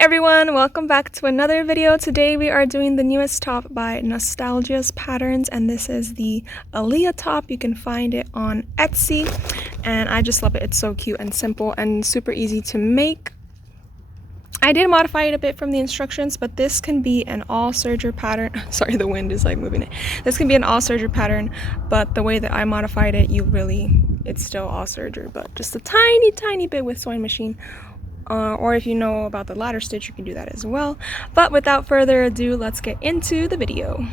everyone, welcome back to another video. Today we are doing the newest top by Nostalgia's Patterns, and this is the Aaliyah top. You can find it on Etsy and I just love it. It's so cute and simple and super easy to make. I did modify it a bit from the instructions, but this can be an all serger pattern. Sorry, the wind is like moving it. This can be an all serger pattern, but the way that I modified it, it's still all serger, but just a tiny bit with sewing machine. Or if you know about the ladder stitch, you can do that as well. But without further ado, let's get into the video.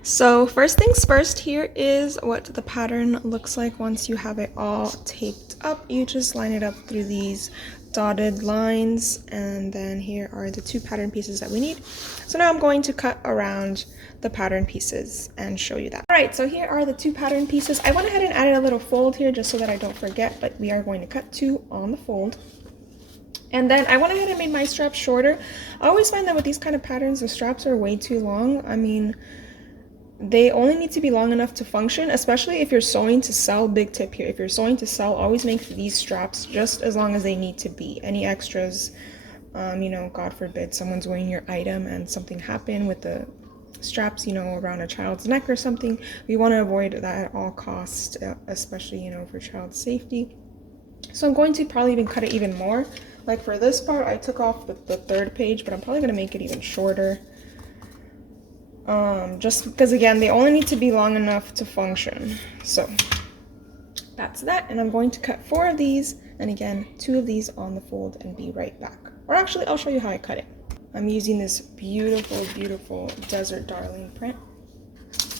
So first things first, here is what the pattern looks like once you have it all taped up. You just line it up through these dotted lines, and then here are the two pattern pieces that we need. So now I'm going to cut around the pattern pieces and show you that. All right, so here are the two pattern pieces. I went ahead and added a little fold here just so that I don't forget, but we are going to cut two on the fold. And then I went ahead and made my straps shorter. I always find that with these kind of patterns, the straps are way too long. I mean, they only need to be long enough to function, especially if you're sewing to sell. Big tip here, if you're sewing to sell, always make these straps just as long as they need to be. Any extras, you know, God forbid someone's wearing your item and something happened with the straps, you know, around a child's neck or something, we want to avoid that at all costs, especially, you know, for child safety. So I'm going to probably even cut it even more. Like for this part, I took off the third page, but I'm probably going to make it even shorter. Just because, again, they only need to be long enough to function. So that's that, and I'm going to cut 4 of these, and again 2 of these on the fold, and be right back. Or actually, I'll show you how I cut it. I'm using this beautiful Desert Darling print,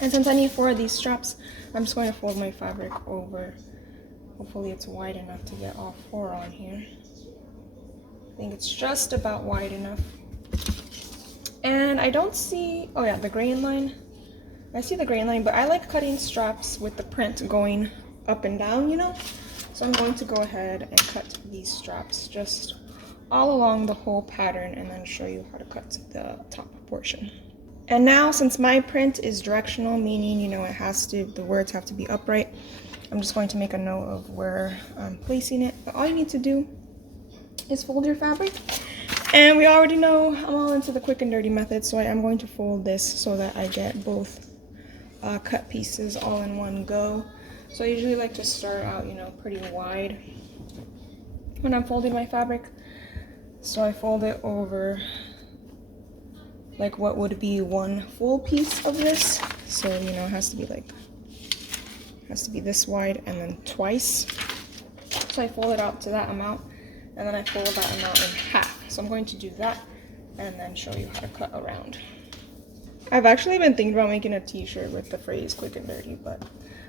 and since I need 4 of these straps, I'm just going to fold my fabric over. Hopefully it's wide enough to get all 4 on here. I think it's just about wide enough. And I don't see, oh yeah, the grain line. I see the grain line, but I like cutting straps with the print going up and down, you know? So I'm going to go ahead and cut these straps just all along the whole pattern, and then show you how to cut the top portion. And now, since my print is directional, meaning, you know, the words have to be upright, I'm just going to make a note of where I'm placing it. But all you need to do is fold your fabric. And we already know I'm all into the quick and dirty method, so I am going to fold this so that I get both cut pieces all in one go. So I usually like to start out, you know, pretty wide when I'm folding my fabric. So I fold it over like what would be one full piece of this. So, you know, it has to be this wide and then twice. So I fold it out to that amount, and then I fold that amount in half. So I'm going to do that and then show you how to cut around. I've actually been thinking about making a t-shirt with the phrase quick and dirty, but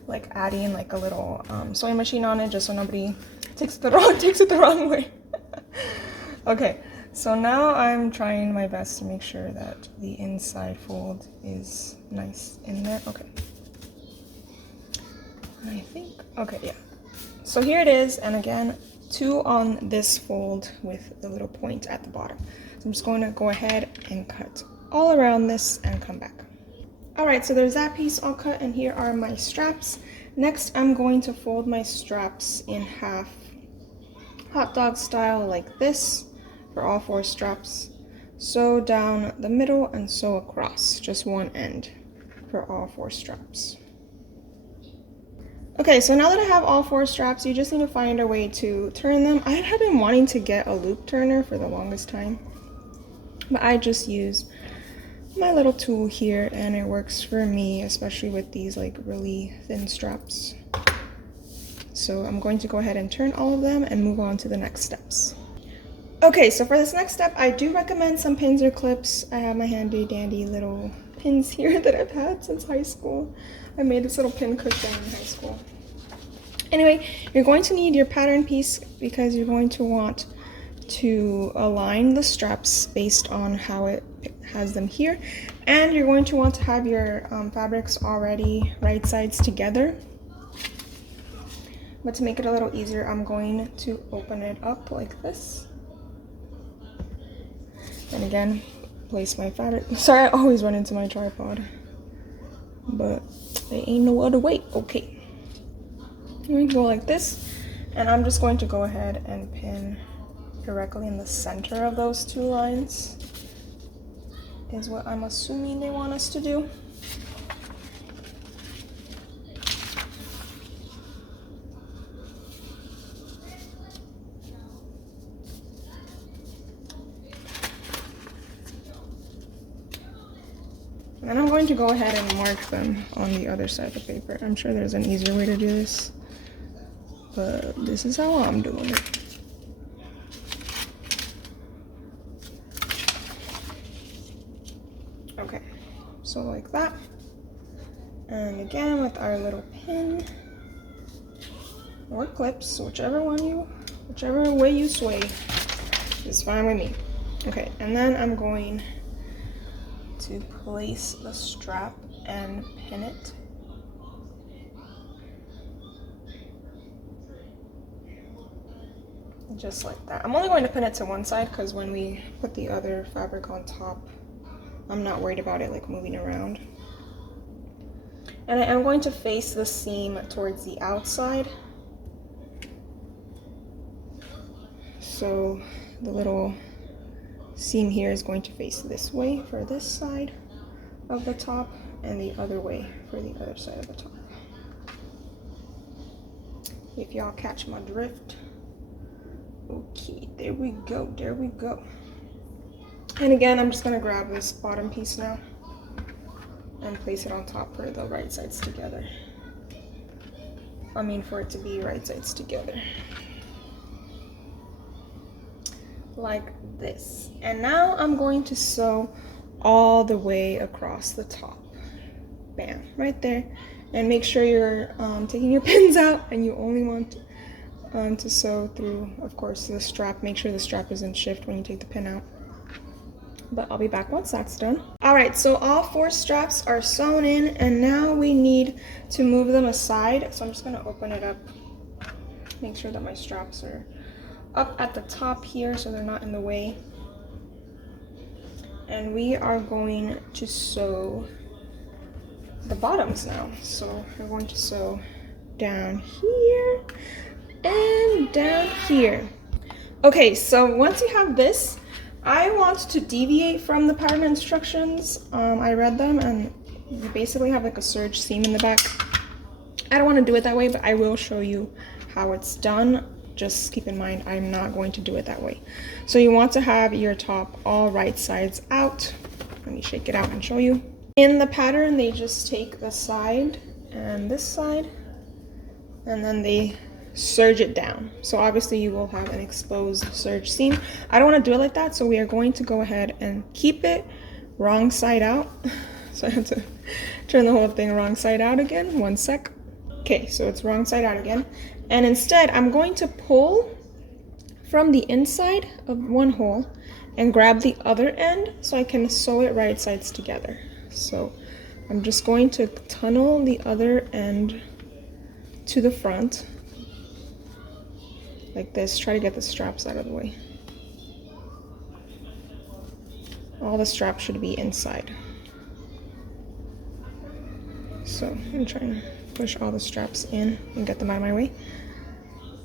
like adding like a little sewing machine on it just so nobody takes it the wrong way. Okay, so now I'm trying my best to make sure that the inside fold is nice in there. Okay. I think, okay, yeah. So here it is, and again, 2 on this fold with the little point at the bottom. So I'm just going to go ahead and cut all around this and come back. All right, so there's that piece all cut, and here are my straps. Next, I'm going to fold my straps in half, hot dog style, like this, for all 4 straps. Sew down the middle and sew across, just one end for all 4 straps. Okay, so now that I have all 4 straps, you just need to find a way to turn them. I have been wanting to get a loop turner for the longest time, but I just use my little tool here, and it works for me, especially with these like really thin straps. So I'm going to go ahead and turn all of them and move on to the next steps. Okay, so for this next step, I do recommend some pins or clips. I have my handy dandy little pins here that I've had since high school. I made this little pin cushion in high school. Anyway, you're going to need your pattern piece because you're going to want to align the straps based on how it has them here. And you're going to want to have your fabrics already right sides together. But to make it a little easier, I'm going to open it up like this. And again, place my fabric. Sorry, I always run into my tripod. But There ain't no other way. Okay. We go like this, and I'm just going to go ahead and pin directly in the center of those two lines, is what I'm assuming they want us to do. And then I'm going to go ahead and mark them on the other side of the paper. I'm sure there's an easier way to do this, but this is how I'm doing it. Okay, so like that. And again with our little pin or clips, whichever way you sway is fine with me. Okay, and then I'm going to place the strap and pin it. Just like that. I'm only going to pin it to one side because when we put the other fabric on top, I'm not worried about it like moving around. And I am going to face the seam towards the outside. So the little seam here is going to face this way for this side of the top and the other way for the other side of the top. If y'all catch my drift. Okay, there we go, there we go. And again, I'm just gonna grab this bottom piece now and place it on top for the right sides together. I mean, for it to be right sides together. Like this. And now I'm going to sew all the way across the top. Bam, right there. And make sure you're taking your pins out and you only want to sew through, of course, the strap. Make sure the strap isn't shift when you take the pin out. But I'll be back once that's done. All right, so all 4 straps are sewn in, and now we need to move them aside. So I'm just gonna open it up, make sure that my straps are up at the top here so they're not in the way. And we are going to sew the bottoms now. So we're going to sew down here and down here. Okay, so once you have this, I want to deviate from the pattern instructions. I read them and you basically have like a serge seam in the back. I don't want to do it that way, but I will show you how it's done. Just keep in mind, I'm not going to do it that way. So you want to have your top all right sides out. Let me shake it out and show you. In the pattern, they just take the side and this side, and then they serge it down. So obviously you will have an exposed serge seam. I don't want to do it like that, so we are going to go ahead and keep it wrong side out. So I have to turn the whole thing wrong side out again. One sec. Okay, so it's wrong side out again. And instead, I'm going to pull from the inside of one hole and grab the other end so I can sew it right sides together. So I'm just going to tunnel the other end to the front like this. Try to get the straps out of the way. All the straps should be inside. So I'm trying to push all the straps in and get them out of my way.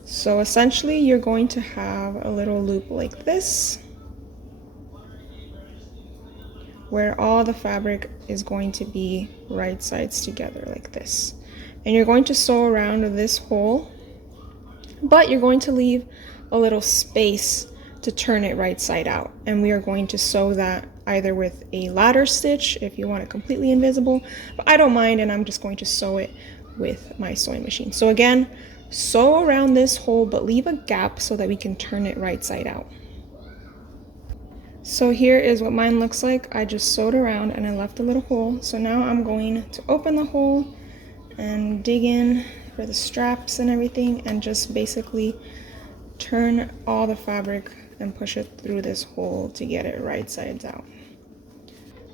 So essentially you're going to have a little loop like this where all the fabric is going to be right sides together like this. And you're going to sew around this hole, but you're going to leave a little space to turn it right side out. And we are going to sew that either with a ladder stitch if you want it completely invisible, but I don't mind, and I'm just going to sew it with my sewing machine. So again, sew around this hole, but leave a gap so that we can turn it right side out. So here is what mine looks like. I just sewed around and I left a little hole. So now I'm going to open the hole and dig in for the straps and everything, and just basically turn all the fabric and push it through this hole to get it right sides out.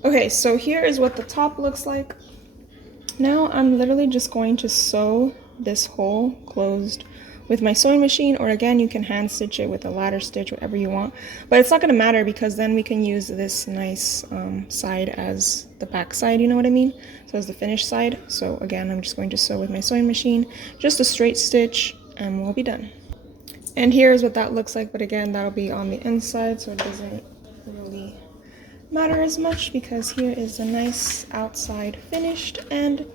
Okay, so here is what the top looks like. Now I'm literally just going to sew this hole closed with my sewing machine, or again, you can hand stitch it with a ladder stitch, whatever you want. But it's not going to matter because then we can use this nice side as the back side, you know what I mean? So as the finished side. So again, I'm just going to sew with my sewing machine, just a straight stitch, and we'll be done. And here's what that looks like, but again, that'll be on the inside, so it doesn't really matter as much because here is a nice outside finished. And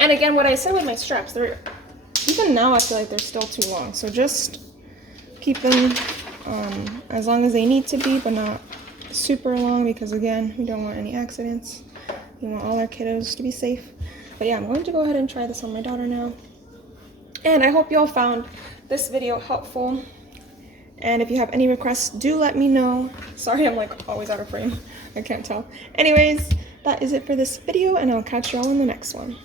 again, what I said with my straps, they're even now I feel like they're still too long, so just keep them as long as they need to be, but not super long, because again, we don't want any accidents. We want all our kiddos to be safe. But yeah, I'm going to go ahead and try this on my daughter now. And I hope you all found this video helpful. And if you have any requests, do let me know. Sorry, I'm like always out of frame. I can't tell. Anyways, that is it for this video, and I'll catch you all in the next one.